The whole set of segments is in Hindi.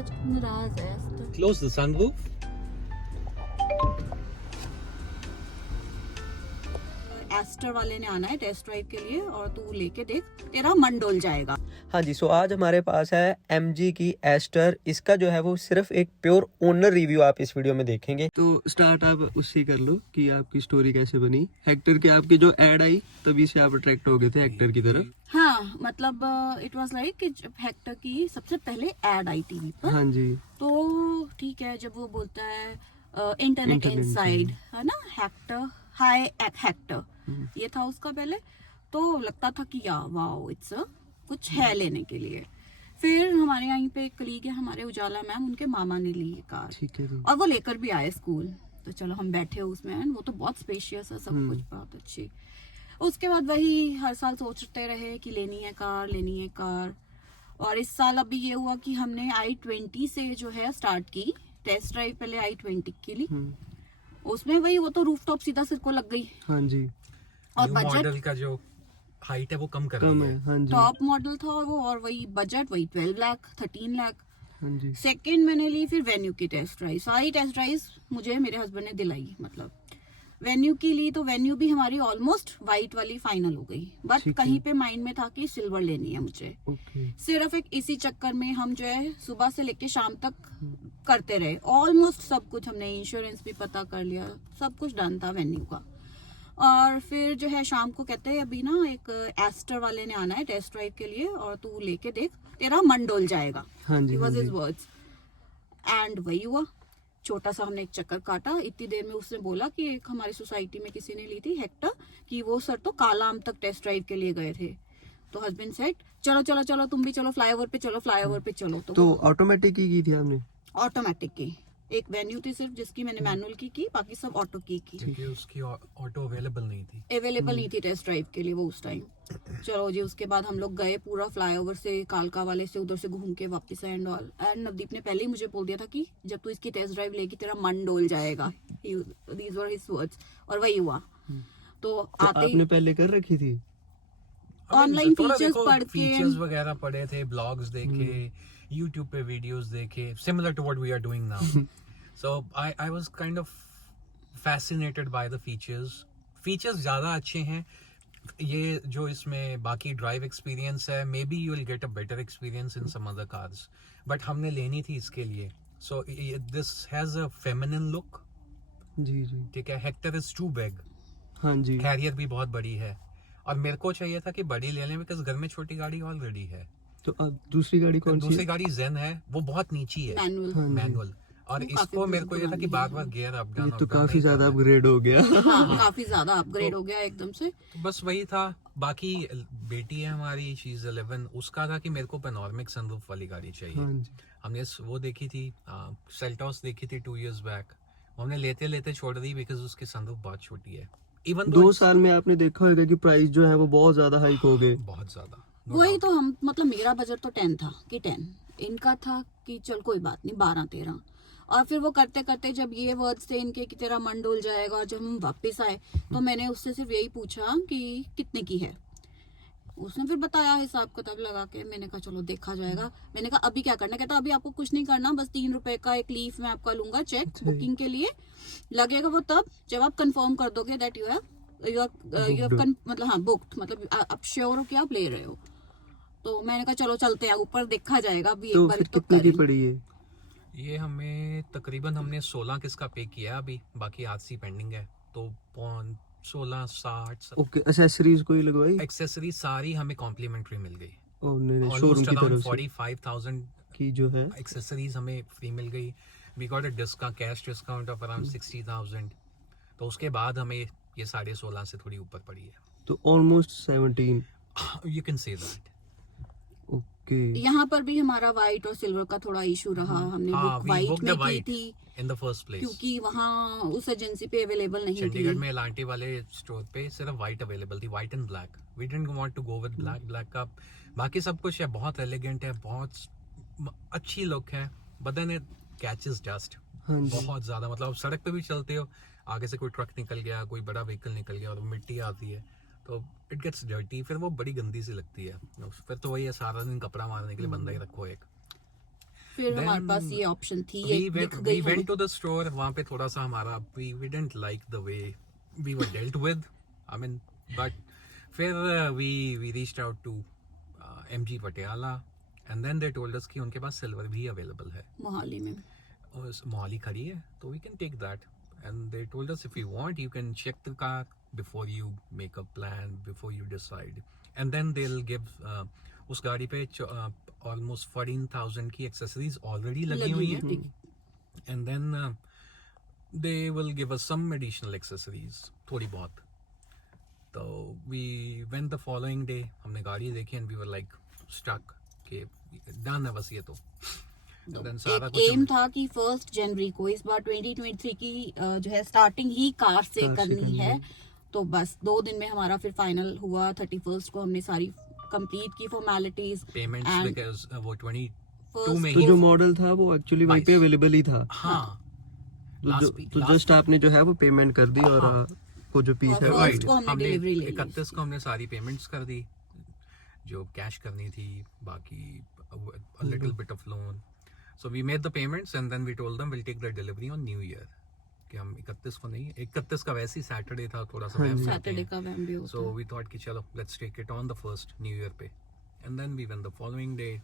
आज नाराज है Astor. Close the sunroof. Astor वाले ने आना है टेस्ट ड्राइव के लिए और तू लेके देख, तेरा मन डोल जाएगा। हाँ जी, सो आज हमारे पास है MG की एस्टर। इसका जो है वो सिर्फ एक प्योर ओनर रिव्यू आप इस वीडियो में देखेंगे। तो स्टार्ट आप उससे कर लो कि आपकी स्टोरी कैसे बनी। हेक्टर के आपकी जो एड आई तभी से आप अट्रैक्ट हो गए थे हेक्टर की तरफ। हाँ मतलब इट वाज लाइक कि जब हेक्टर की सबसे पहले एड आई टीवी पर, हाँ जी, तो ठीक है, जब वो बोलता है इंटरनेट इनसाइड, है ना, हेक्टर हाय हेक्टर, ये था उसका पहले। तो लगता था कि या वाओ इट्स कुछ है लेने के लिए। फिर हमारे यहाँ पे एक कलीग है हमारे उजाला मैम, उनके मामा ने ली है कार, ठीक है। और वो लेकर भी आए स्कूल। तो चलो हम बैठे उसमें, वो तो बहुत स्पेशियस है, सब कुछ बहुत अच्छी। उसके बाद वही हर साल सोचते रहे कि लेनी है कार। और इस साल अभी ये हुआ कि हमने i20 से जो है स्टार्ट की टेस्ट ड्राइव। पहले i20 की ली, उसमें वही वो तो रूफटॉप सीधा सिर को लग गई। हाँ जी, और मॉडल का जो हाइट है वो कम कर दी है। हाँ जी, टॉप मॉडल था वो, और वही बजट वही 12 लाख 13 लाख। हाँ जी। सेकंड मैंने ली फिर वेन्यू की टेस्ट ड्राइव। सारी टेस्ट ड्राइव मुझे मेरे हस्बैंड ने दिलाई, मतलब वेन्यू की ली तो वेन्यू भी हमारी ऑलमोस्ट वाइट वाली फाइनल हो गई। बट कहीं पे माइंड में था कि सिल्वर लेनी है मुझे। सिर्फ एक इसी चक्कर में हम जो है सुबह से लेके शाम तक करते रहे, ऑलमोस्ट सब कुछ हमने, इंश्योरेंस भी पता कर लिया, सब कुछ डन था वेन्यू का। और फिर जो है शाम को कहते हैं अभी ना एक एस्टर वाले ने आना है टेस्ट ड्राइव के लिए और तू लेके देख, तेरा मन डोल जाएगा। हाँ जी, वाज हिज वर्ड्स। एंड वही हुआ, छोटा सा हमने एक चक्कर काटा। इतनी देर में उसने बोला कि एक हमारी सोसाइटी में किसी ने ली थी हेक्टर कि वो सर तो कालाम तक टेस्ट ड्राइव के लिए गए थे। तो हस्बैंड सेड चलो चलो चलो तुम भी चलो, फ्लाईओवर पे चलो। तो ऑटोमेटिक की थी आपने? ऑटोमेटिक की एक वेन्यू थी सिर्फ जिसकी मैंने मैनुअल की, बाकी सब ऑटो की क्योंकि उसकी ऑटो अवेलेबल नहीं थी टेस्ट ड्राइव के लिए वो उस टाइम। चलो जी, उसके बाद हम लोग गए पूरा फ्लाईओवर से, कालका वाले से उधर से घूम के वापस एंड ऑल। एंड नवदीप ने पहले ही मुझे बोल दिया था कि जब तू इसकी टेस्ट ड्राइव लेगी तेरा मन डोल जाएगा। These were his words। और वही हुआ। तो आते आपने पहले कर रखी थी? ऑनलाइन फीचर्स वगैरह पढ़े थे, ब्लॉग्स देखे, यूट्यूब पे वीडियोस देखे, similar to what we are doing now. So I was kind of fascinated by the features ज्यादा अच्छे हैं। ये जो इसमें बाकी ड्राइव एक्सपीरियंस है, maybe you will get a better experience in some other cars, but हमने लेनी थी इसके लिए। So this has a feminine look. जी जी, ठीक है, हेक्टर इज टू बिग। हाँ जी, कैरियर भी बहुत बड़ी है और मेरे को चाहिए था कि बड़ी ले लें, बिकॉज घर में छोटी गाड़ी ऑलरेडी है। तो अब दूसरी गाड़ी कौन सी है? दूसरी गाड़ी जेन है, वो बहुत नीची है, मैनुअल। और इसको मेरे को ये था कि बार बार गियर अप डाउन, ये तो काफी ज्यादा अपग्रेड हो गया। हाँ, काफी ज्यादा अपग्रेड हो गया एकदम से। तो बस वही था। बाकी बेटी है हमारी, शी इज 11, उसका था कि मेरे को पेनोरमिक सनरूफ वाली गाड़ी चाहिए। हाँ जी, हमने वो देखी थी, सेल्टॉस देखी थी 2 years बैक, हमने लेते लेते छोड़ दी बिकॉज उसकी सनरूफ बहुत छोटी है। इवन 2 साल में आपने देखा होगा कि प्राइस जो है वो बहुत ज्यादा हाइक हो गए, बहुत ज्यादा। वही तो हम, मतलब मेरा बजट तो 10 था कि 10, इनका था कि चल कोई बात नहीं 12-13। और फिर वो करते करते जब ये वर्ड्स थे इनके कि तेरा मन डोल जाएगा, और जब हम वापस आए तो मैंने उससे सिर्फ यही पूछा कि कितने की है। उसने फिर बताया हिसाब किताब लगा के। मैंने कहा चलो देखा जाएगा। मैंने कहा अभी क्या करना? कहता अभी आपको कुछ नहीं करना, बस 3 रुपए का एक लीफ मैं आपका लूंगा चेक बुकिंग के लिए, लगेगा वो तब जब आप कंफर्म कर दोगे दैट यू हैव मतलब हाँ बुक्ड, मतलब आप श्योर हो कि आप ले रहे हो। तो मैंने कहा चलो चलते हैं ऊपर, देखा जाएगा अभी तो एक बार फिर तो कितनी की पड़ी है? ये हमें तकरीबन हमने 16 किसका पे किया अभी, बाकी आरसी पेंडिंग है। तो 16-60 ओके, एक्सेसरीज कोई लगवाई? एक्सेसरी सारी हमें कॉम्प्लीमेंट्री मिल गई। ओ नहीं, शोरूम ऑलमोस्ट की अराउंड तरफ से 45,000 की जो है एक्सेसरीज हमें फ्री मिल गई। We got a discount, cash discount of around 60,000। तो उसके बाद हमें ये 16.5 से थोड़ी ऊपर पड़ी है। तो almost 17। You can say that. Okay, यहाँ पर भी हमारा व्हाइट और सिल्वर का थोड़ा इशू रहा। हमने बुक व्हाइट में की थी इन द फर्स्ट प्लेस, क्योंकि वहाँ उस एजेंसी पे अवेलेबल नहीं थी। चंडीगढ़ में लांटी वाले स्टोर पे सिर्फ व्हाइट अवेलेबल थी, white and black. We didn't want to go with black का बाकी सब कुछ है, बहुत एलिगेंट है, बहुत अच्छी लुक है, but then it catches dust बहुत ज्यादा। मतलब सड़क पे भी चलते हो, आगे से कोई ट्रक निकल गया, कोई बड़ा व्हीकल निकल गया और मिट्टी आती है तो इट गेट्स डर्टी, फिर वो बड़ी गंदी सी लगती है। फिर तो वही है, सारा दिन कपड़ा मारने के लिए बंदा ही रखो एक। फिर Then हमारे पास ये ऑप्शन थी, ये दिख we गई हमें। went to the store. वहाँ पे थोड़ा सा हमारा we didn't like the way we were dealt with. I mean, but फिर we reached out to MG Patiala, and then they told us कि उनके पास सिल्वर भी अवेलेबल है, मोहाली में। और मोहाली खड़ी है, तो we can take that. And they told us if you want, you can check the car before you make a plan, before you decide. And then they'll give उस गाड़ी पे almost 14,000 की accessories already लगी हुई हैं. And then they will give us some additional accessories, थोड़ी बहुत. तो we went the following day, हमने गाड़ी देखी and we were like stuck कि done है बस ये तो. And then सारा एक कुछ एम था कि 1 जनवरी को इस बार 2023 की जो है स्टार्टिंग ही कार से करनी है, तो बस 2 दिन में हमारा फिर फाइनल हुआ। 31 को हमने सारी कंप्लीट की फॉर्मेलिटीज, पेमेंट्स and बिकॉज वो 22 first में तो ही जो मॉडल था वो एक्चुअली वहीं पे 22 अवेलेबल ही था, हाँ तो जस्ट आपने जो है वो पेमेंट कर दी और हाँ। वो जो पीस और है first को हमने डिलीवरी ले ली। 31 को हमने सारी पेमेंट्स कर दी जो कैश करनी थी, बाकी a little bit of loan. So we made the payments and then we told them we'll take the delivery on New Year. कि हम 31 को नहीं, 31 का वैसे ही सैटरडे था, थोड़ा सा वैम करते सैटरडे हैं. का वैम भी होता So है। we thought कि चलो let's take it on the first New Year पे. And then we went the following day,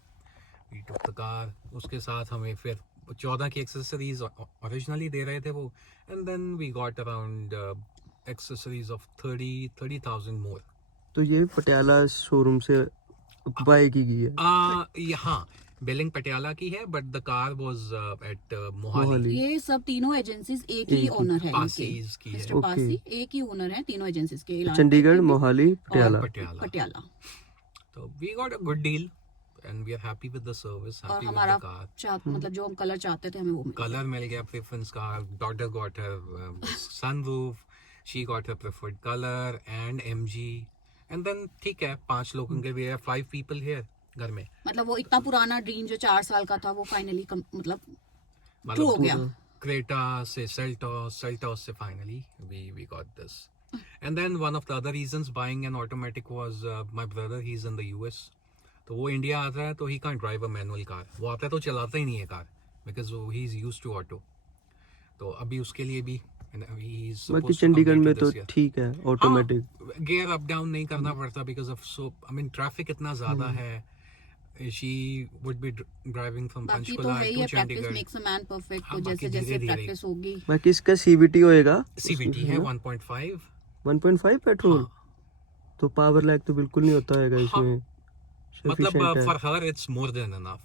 we took the car. उसके साथ हमें फिर 14 की एक्सेसरीज ओरिजिनली दे रहे थे वो, and then we got around accessories of 30,000 more. तो ये पटियाला शोरूम से बाय की गई है। यहाँ बिलिंग पटियाला की है, but the car was at Mohali. ये सब तीनों एजेंसीज एक ही ओनर है, पासीज की है. मिस्टर पासी एक ही ओनर है तीनों एजेंसीज के, चंडीगढ़, मोहाली, पटियाला। पटियाला। तो we got a good deal and we are happy with the service, और हैप्पी विद हमारा द कार. मतलब जो हम कलर चाहते थे हमें वो मिला। कलर मिल गया प्रेफरेंस का. Daughter got her sunroof, she got her preferred colour and MG. And then ठीक है, 5 लोगों के, वी आर 5 पीपल हियर घर में. मतलब वो इतना पुराना ड्रीम जो 4 साल का था वो फाइनली मतलब ट्रू हो गया। क्रेटा से सेल्टॉस से finally we got this. And then one of the other reasons buying an automatic was my brother, he's in the US. तो वो इंडिया आता है तो he can't drive a manual car. वो आता है तो चलाता ही नहीं है car, because he's used to auto. तो अभी उसके लिए भी बाकी चंडीगढ़ में तो ठीक है ऑटोमेटिक, गियर अप डाउन नहीं करना पड़ता because of ट्रैफिक इतना ज्यादा है. She would be driving from बाकी तो Panchkula है ही to है, practice Chandigarh. Makes a man perfect. हाँ, तो जैसे बाकी जैसे धीरे-धीरे। प्रैक्टिस होगी। बाकी इसका सीवीटी होएगा CVT है 1.5. 1.5 पेट्रोल, हाँ. तो पावर लैग तो बिल्कुल नहीं होता है इसमें, मतलब sufficient है। For her it's more than enough.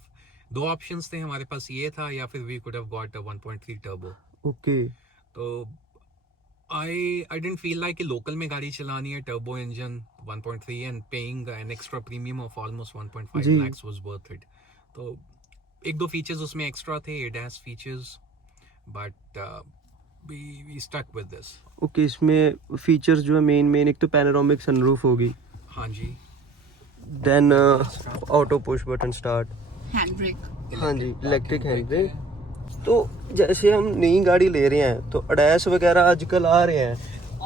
2 options थे हमारे पास, ये था या फिर we could have got a 1.3 turbo. Okay, तो आई डिडंट फील लाइक कि लोकल में गाड़ी चलानी है turbo engine 1.3 and paying an extra premium of almost 1.5 जी। lakhs was worth it. तो 1-2 फीचर्स उसमें एक्स्ट्रा थे, ADAS features, but we stuck with this. Okay. इसमें फीचर्स जो है मेन एक तो पैनोरामिक सनरूफ होगी, हाँ जी. Then auto push button start, hand brake. हाँ जी, इलेक्ट्रिक हैंड ब्रेक। तो जैसे हम नई गाड़ी ले रहे हैं तो ADAS वगैरह आजकल आ रहे हैं,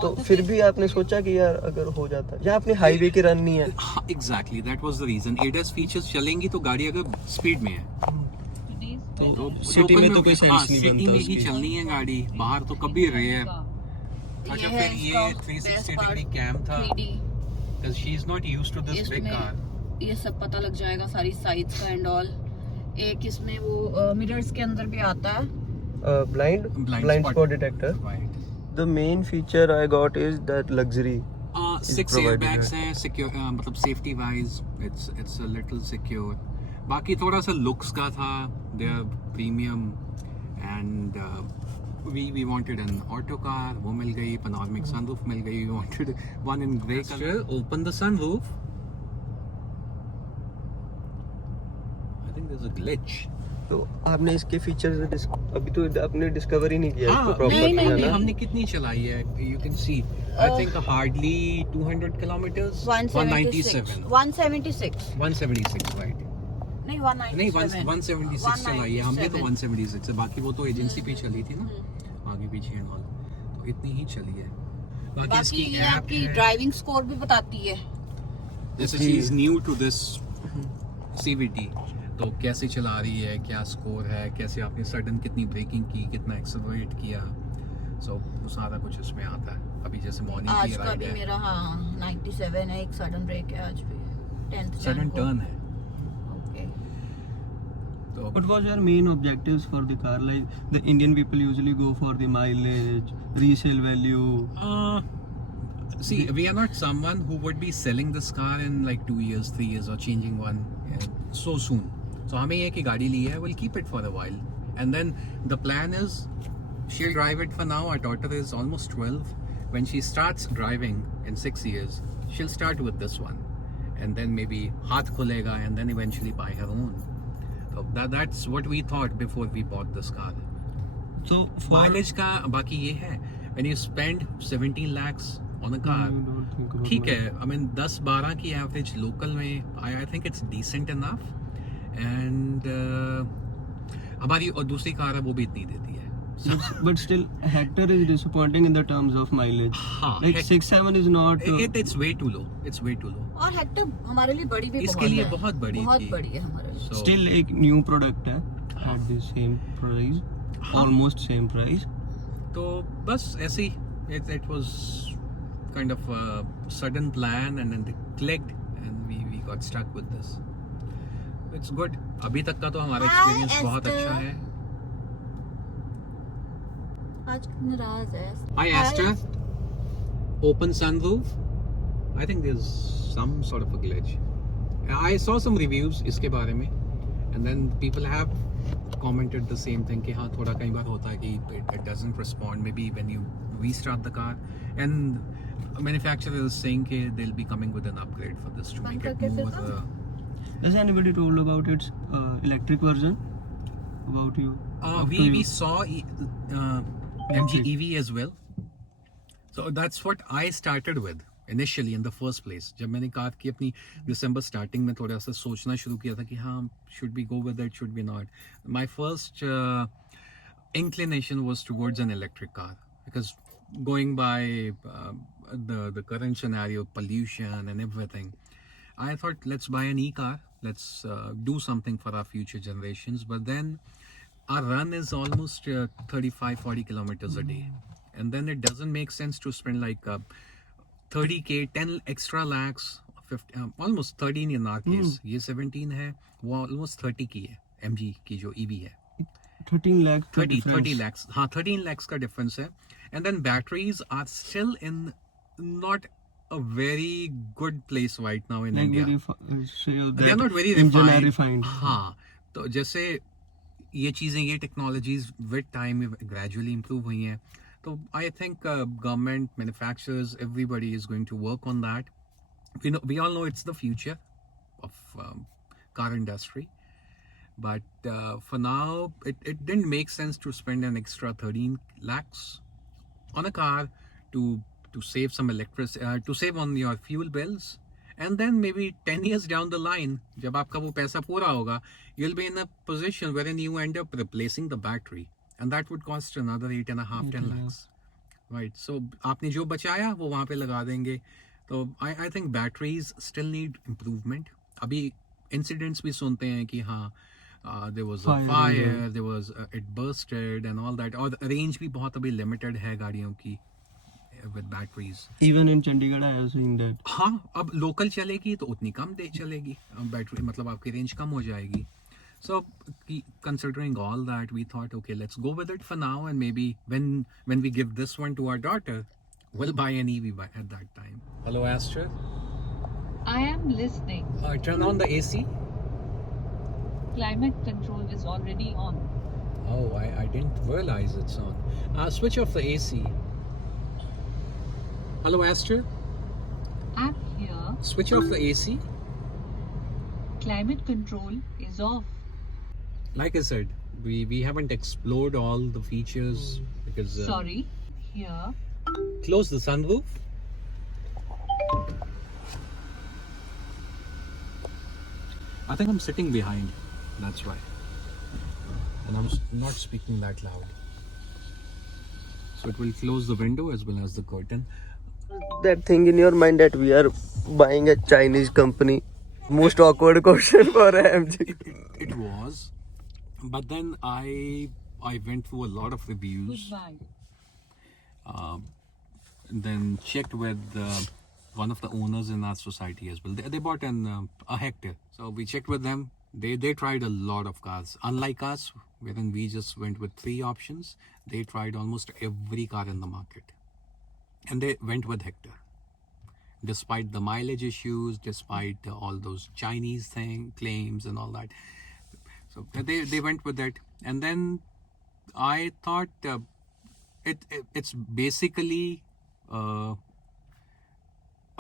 तो फिर भी आपने सोचा कि यार अगर हो जाता, या आपने हाईवे की रन नहीं है। Exactly, that was the reason. ADAS features चलेंगी तो गाड़ी अगर स्पीड में है तो सिटी में तो कोई सेंस नहीं सिटी बनता में ही उसकी। चलनी है गाड़ी, बाहर तो कभी रहे है. अच्छा, ये है फिर ये इसका 360 best डिग्री part, कैम था 3D। because she is not used to this big car. इसमें ये सब पता लग जाएगा, सारी साइड्स का एंड ऑल। एक इसमें वो मिरर्स के अंदर भी आता है blind spot detector. Right. The main feature I got is that luxury. 6 provided airbags हैं, secure, मतलब safety wise it's a little secure. बाकी थोड़ा सा लुक्स का था, they are premium and we wanted an auto car, वो मिल गई. panoramic sunroof मिल गई. we wanted one in grey color. Open the sunroof. I think there's a glitch. तो आपने इसके फीचर्स अभी तो आपने डिस्कवर ही नहीं किया इसको हाँ, प्रॉपर्ली, है ना? हमने कितनी चलाई है, you can see. I think hardly 200 kilometers. 197. 176 right. नहीं 197 176 चलाई है हमने तो 176 है. बाकी वो तो एजेंसी पे चली थी ना, आगे पीछे एंड ऑल, तो इतनी ही चली है. बाकी बाकी इसकी ये ऐप आपकी है, ड्राइविंग स्कोर भी बताती है। जैसे she is new to this CVT. तो कैसे चला रही है, क्या स्कोर है, कैसे आपने सडन कितनी ब्रेकिंग की, कितना एक्सेलरेट किया, सो वो सारा कुछ इसमें आता है। अभी जैसे मॉर्निंग आज की का राइड भी है, मेरा 97 है, एक सडन ब्रेक है आज भी 10th सडन टर्न है। ओके। तो What was your main objectives for the car? Like the Indian people usually go for the mileage, resale value. See, we are not someone who would be selling this car in like 2 years, 3 years or changing one so soon. So हमें ये कि गाड़ी ली है, we'll keep it for a while. And then the plan is she'll drive it for now. Our daughter is almost 12. When she starts driving in 6 years, she'll start with this one. And then maybe हाथ खुलेगा and then eventually buy her own. So that's what we thought before we bought this car. So for Mileage का बाकी ये है, when you spend 17 lakhs on a car, you don't think about ठीक है, mileage. I mean 10-12 की एवरेज लोकल में I think it's decent enough. And हमारी और दूसरी कार है वो भी इतनी देती है। But still, Hector is disappointing in the terms of mileage. हाँ, Like 6-7 is not. it's way too low. It's way too low. और हेक्टर हमारे लिए बड़ी भी इसके बहुत लिए है, बहुत बड़ी बहुत थी। बड़ी है हमारे लिए। So, Still एक new product है at the same price, हाँ। almost same price. तो बस ऐसे ही it was kind of a sudden plan and then they clicked and we got stuck with this. It's good. अभी तक का तो हमारा Hi, एक्सपीरियंस बहुत Esther. अच्छा है। आज नाराज है। Hi Astor. Open sunroof. I think there's some sort of a glitch. I saw some reviews इसके बारे में, and then people have commented the same thing कि हाँ थोड़ा कई बार होता है कि it doesn't respond maybe when you restart the car, and manufacturer is saying कि they'll be coming with an upgrade for this to बंद make it करके फिर more. Has anybody told about its electric version? About you? Up to We you. saw MG EV as well. So that's what I started with initially in the first place. जब मैंने कार की अपनी दिसंबर स्टार्टिंग में थोड़ा सा सोचना शुरू किया था कि हाँ should we go with it, should we not. My first inclination was towards an electric car because going by the current scenario, pollution and everything, I thought let's buy an e-car, let's do something for our future generations. But then our run is almost 35-40 kilometers a day, and then it doesn't make sense to spend like 30k 10 extra lakhs 50, almost 13 in our case. ये 17 है, वो almost 30 की है MG की जो EV है। 13 lakh. 30 lakhs, हाँ 13 lakhs का difference है। And then batteries are still in not a very good place right now in Like India. they They are not very engine are refined. refined. हाँ, तो जैसे ये चीज़ें, ये technologies with time gradually improve हुई हैं, तो I think government, manufacturers, everybody is going to work on that. We all know it's the future of car industry, but for now it didn't make sense to spend an extra 13 lakhs on a car to save some electricity, to save on your fuel bills. And then maybe 10 years down the line, जब आपका वो पैसा पूरा होगा, you'll be in a position wherein you end up replacing the battery, and that would cost another 8.5-10 lakhs, right? So आपने जो बचाया वो वहाँ पे लगा देंगे. तो I think batteries still need improvement. अभी incidents भी सुनते हैं कि हाँ there was a fire, there was it bursted and all that, और range भी बहुत अभी limited है गाड़ियों की with batteries. Even in Chandigarh I have seen that. हाँ, अब लोकल चलेगी तो उतनी कम दे चलेगी बैटरी, मतलब आपकी रेंज कम हो जाएगी. So considering all that, we thought, okay, let's go with it for now, and maybe when we give this one to our daughter, we'll buy an EV at that time. Hello Astor. I am listening. Turn on the AC. Climate control is already on. Oh, I didn't realize it's on. Switch off the AC. Hello Astor. I'm here. Switch off the AC. Climate control is off. Like I said, we haven't explored all the features because Sorry. Here. close the sunroof. I think I'm sitting behind, that's why, and I'm not speaking that loud, so it will close the window as well as the curtain. That thing in your mind that we are buying a Chinese company Most awkward question for a MG. It was, but then I went through a lot of reviews, Goodbye. then checked with one of the owners in our society as well. They bought a Hector, so we checked with them. They tried a lot of cars, unlike us, wherein we just went with 3 options. They tried almost every car in the market, and they went with Hector, despite the mileage issues, despite all those Chinese claims and all that. So they went with it, and then I thought it's basically a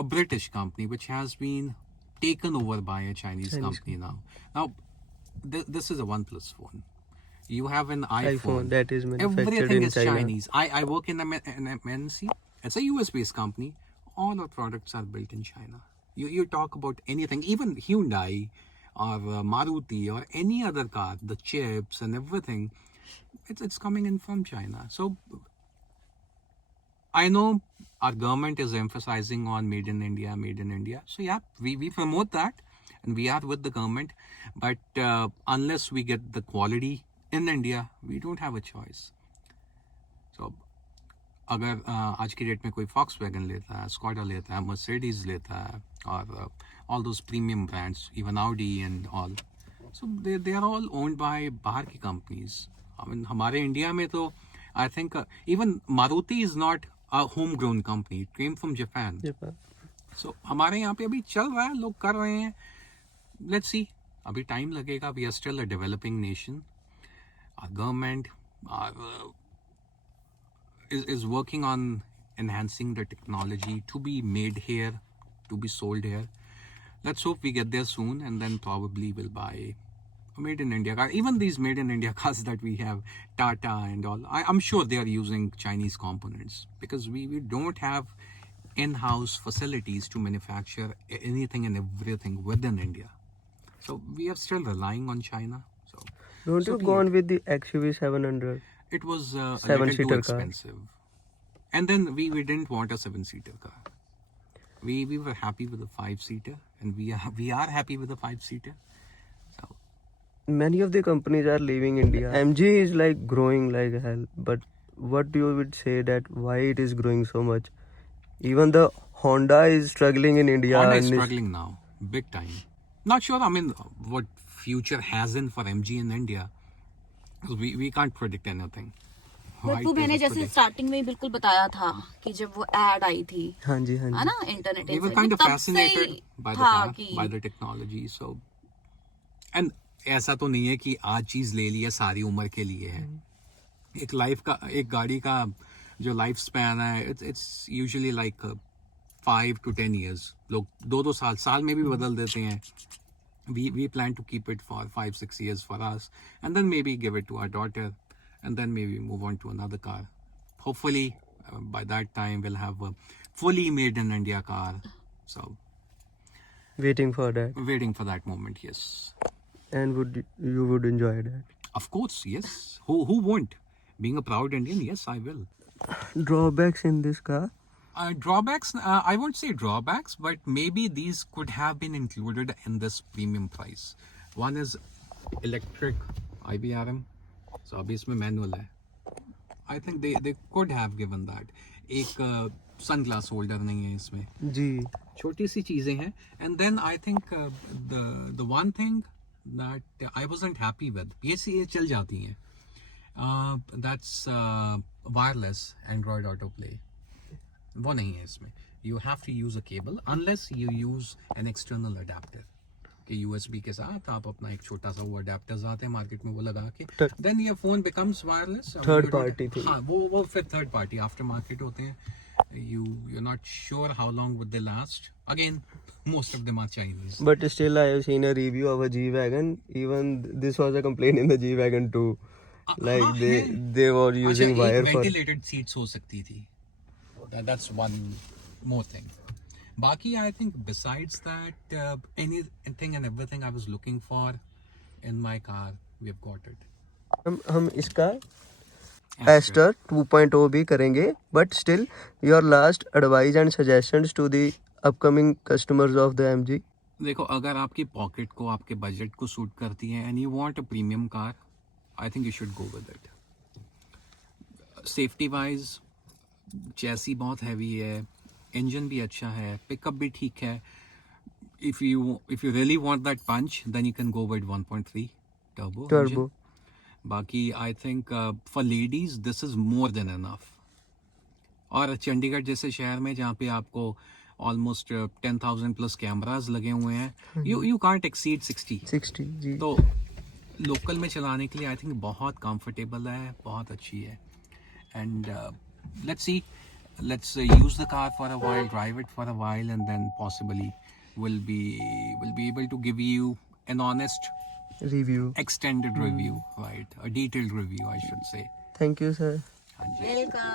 British company which has been taken over by a Chinese company now. Now, this is a OnePlus phone. You have an iPhone. that is manufactured Everything in is China. Chinese. I work in an MNC. It's a US based company. All our products are built in China. You talk about anything, even Hyundai or Maruti or any other car, the chips and everything, it's coming in from China. So I know our government is emphasizing on made in India, made in India. So yeah, we promote that and we are with the government. But unless we get the quality in India, we don't have a choice. So अगर आज की डेट में कोई Volkswagen लेता है, Skoda लेता है, Mercedes लेता है, और all those premium brands, even Audi and all, so they are all owned by बाहर की companies. I mean, हमारे इंडिया में तो I think even Maruti is not a homegrown company. It came from Japan. So हमारे यहाँ पे अभी चल रहा है, लोग कर रहे हैं. Let's see. अभी टाइम लगेगा. We are still a developing nation. Our government is working on enhancing the technology to be made here, to be sold here. Let's hope we get there soon, and then probably we'll buy a made in India car. Even these made in India cars that we have, Tata and all, I'm sure they are using Chinese components, because we don't have in-house facilities to manufacture anything and everything within India. So we are still relying on China. So Don't so you be go on it. with the XUV 700? It was a little too Seven-seater car. expensive. And then we didn't want a 7-seater car. We were happy with a 5-seater, and we are happy with a 5-seater. So Many of the companies are leaving India. MG is like growing like hell. But what you would say that why it is growing so much? Even the Honda is struggling in India. Honda is and struggling now, big time. Not sure, I mean, what future has in for MG in India. Because we can't predict anything. But वो मैंने जैसे स्टार्टिंग में ही बिल्कुल बताया था कि जब वो एड आई थी, हाँ जी हाँ है जी. ना, internet We were kind of fascinated by the car, by the technology. So, and ऐसा तो नहीं है कि आज चीज ले लिया सारी उम्र के लिए है. एक गाड़ी का जो लाइफ स्पैन है, it's usually like 5 to 10 years. लोग 2 साल में भी बदल देते हैं. We plan to keep it for 5-6 years for us, and then maybe give it to our daughter, and then maybe move on to another car. Hopefully, by that time we'll have a fully made in India car. So Waiting for that. waiting for that moment. Yes, And you would enjoy that. of course. Yes, who won't? Being a proud Indian, yes, I will. Drawbacks in this car? Drawbacks, I won't say drawbacks, but maybe these could have been included in this premium price. One is electric IBRM. So अभी इसमें manual है. I think they could have given that. एक sunglass holder नहीं है इसमें. जी. छोटी सी चीजें हैं. And then I think the one thing that I wasn't happy with, ये चल जाती हैं. That's wireless Android Autoplay. वो नहीं है इसमें. You have to use a cable unless you use an external adapter. कि USB के साथ आप अपना एक छोटा सा वो adapters आते हैं मार्केट में, वो लगा के then your phone becomes wireless. Third party thing. हाँ, वो फिर third party after market होते हैं. You're not sure how long would they last. Again, most of them are Chinese. But still, I have seen a review of a G-Wagon. Even this was a complaint in the G-Wagon too. Like they were using wire for. Ventilated seats हो सकती थी. That's one more thing. Baki, I think besides that, anything and everything I was looking for in my car, we've got it. हम इसका Astor 2.0 भी करेंगे. But still, your last advice and suggestions to the upcoming customers of the MG. देखो, अगर आपकी पॉकेट को, आपके बजट को सूट करती है and you want a premium car, I think you should go with it. Safety wise chassis बहुत हैवी है, इंजन भी अच्छा है, पिकअप भी ठीक है. If you really want that punch, then you can go with 1.3 turbo engine. बाकी I think for ladies this is more than enough. और चंडीगढ़ जैसे शहर में जहाँ पे आपको ऑलमोस्ट 10,000 प्लस कैमरास लगे हुए हैं, you can't exceed 60. 60 जी. तो लोकल में चलाने के लिए आई थिंक बहुत कंफर्टेबल है, बहुत अच्छी है. And let's use the car for a while, drive it for a while, and then possibly will be able to give you an honest review. extended review, right? A detailed review, I should say. Thank you sir. हाँ जी. वेलकम.